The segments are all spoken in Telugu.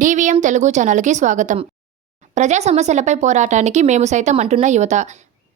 DVM తెలుగు ఛానల్కి స్వాగతం. ప్రజా సమస్యలపై పోరాటానికి మేము సైతం అంటున్న యువత.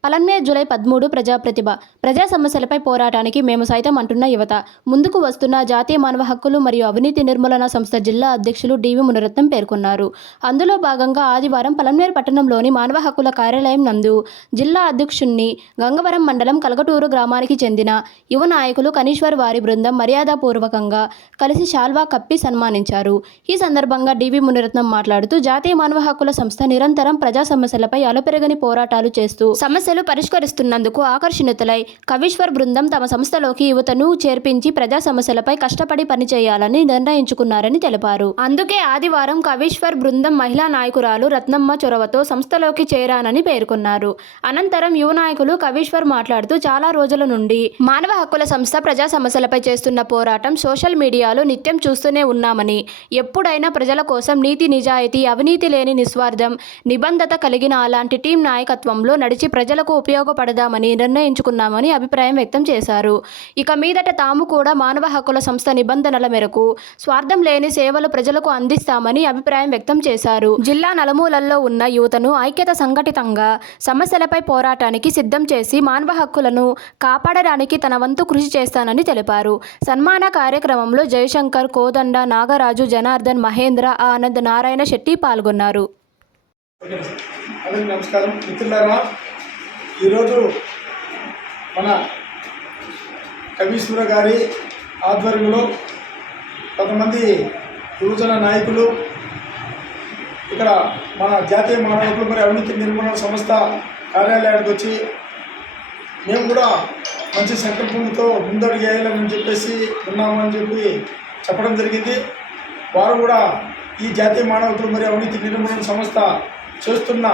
పలన్నేరు జూలై 13 ప్రజాప్రతిభ. ప్రజా సమస్యలపై పోరాటానికి మేము సైతం అంటున్న యువత. ముందుకు వస్తున్న జాతీయ మానవ హక్కులు మరియు అవినీతి నిర్మూలన సంస్థ జిల్లా అధ్యక్షులు డివి మునిరత్నం పేర్కొన్నారు. అందులో భాగంగా ఆదివారం పలన్నేరు పట్టణంలోని మానవ హక్కుల కార్యాలయం నందు జిల్లా అధ్యక్షుణ్ణి గంగవరం మండలం కలగటూరు గ్రామానికి చెందిన యువ నాయకులు కనీశ్వర్ వారి బృందం మర్యాదపూర్వకంగా కలిసి శాల్వా కప్పి సన్మానించారు. ఈ సందర్భంగా డివి మునిరత్నం మాట్లాడుతూ జాతీయ మానవ హక్కుల సంస్థ నిరంతరం ప్రజా సమస్యలపై అలుపెరగని పోరాటాలు చేస్తూ సమస్యలు పరిష్కరిస్తున్నందుకు ఆకర్షితులై కవీశ్వర్ బృందం తమ సంస్థలోకి యువతను చేర్పించి ప్రజా సమస్యలపై కష్టపడి పనిచేయాలని నిర్ణయించుకున్నారని తెలిపారు. అందుకే ఆదివారం కవీశ్వర్ బృందం మహిళా నాయకురాలు రత్నమ్మ చొరవతో సంస్థలోకి చేరానని పేర్కొన్నారు. అనంతరం యువ నాయకులు కవీశ్వర్ మాట్లాడుతూ చాలా రోజుల నుండి మానవ హక్కుల సంస్థ ప్రజా సమస్యలపై చేస్తున్న పోరాటం సోషల్ మీడియాలో నిత్యం చూస్తూనే ఉన్నామని, ఎప్పుడైనా ప్రజల కోసం నీతి నిజాయితీ అవినీతి లేని నిస్వార్థం నిబంధత కలిగిన అలాంటి టీం నాయకత్వంలో నడిచి ప్రజలకు ఉపయోగపడదామని నిర్ణయించుకున్నామని అభిప్రాయం వ్యక్తం చేశారు. ఇక మీదట తాము కూడా మానవ హక్కుల సంస్థ నిబంధనల మేరకు స్వార్థం లేని సేవలు ప్రజలకు అందిస్తామని అభిప్రాయం వ్యక్తం చేశారు. జిల్లా నలుమూలల్లో ఉన్న యువతను ఐక్యత సంఘటితంగా సమస్యలపై పోరాటానికి సిద్ధం చేసి మానవ హక్కులను కాపాడడానికి తన వంతు కృషి చేస్తానని తెలిపారు. సన్మాన కార్యక్రమంలో జయశంకర్, కోదండ, నాగరాజు, జనార్దన్, మహేంద్ర, ఆనంద్, నారాయణ శెట్టి పాల్గొన్నారు. నమస్కారం మిత్రులారా, ఈరోజు మన కవీశ్వర గారి ఆధ్వర్యంలో కొంతమంది యువజన నాయకులు ఇక్కడ మన జాతీయ మానవ హక్కులు మరియు అవినీతి నిర్మూలన సంస్థ కార్యాలయానికి వచ్చి మేము కూడా మంచి సంకల్పంతో ముందడుగేయాలని చెప్పేసి ఉన్నామని చెప్పడం జరిగింది. వారు కూడా ఈ జాతీయ మానవ హక్కులు మరియు అవినీతి నిర్మూలన సంస్థ చేస్తున్న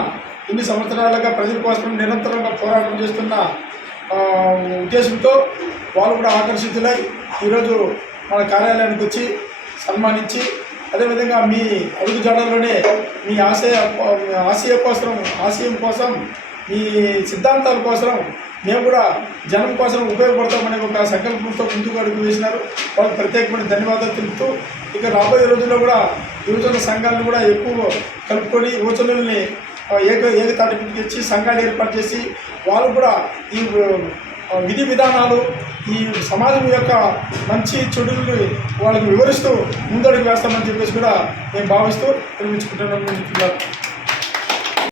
ఇన్ని సంవత్సరాలుగా ప్రజల కోసం నిరంతరంగా పోరాటం చేస్తున్న ఉద్దేశంతో వాళ్ళు కూడా ఆకర్షితులై ఈరోజు మన కార్యాలయానికి వచ్చి సన్మానించి, అదేవిధంగా మీ అడుగుజాడల్లోనే మీ ఆశయం కోసం మీ సిద్ధాంతాల కోసం మేము కూడా జనం కోసం ఉపయోగపడతామనే ఒక సంకల్పంతో ముందుకు అడుగు వేసినారు. వాళ్ళకి ప్రత్యేకమైన ధన్యవాదాలు తెలుపుతూ, ఇక రాబోయే రోజుల్లో కూడా యువజన సంఘాలను కూడా ఎక్కువ కలుపుకొని యువజనుల్ని ఏకతాటికి తెచ్చి సంఘాలు ఏర్పాటు చేసి వాళ్ళు కూడా ఈ విధి విధానాలు ఈ సమాజం యొక్క మంచి చెడుల్ని వాళ్ళకి వివరిస్తూ ముందడుగు వేస్తామని చెప్పేసి కూడా మేము భావిస్తూ నిర్మించుకుంటున్నాము.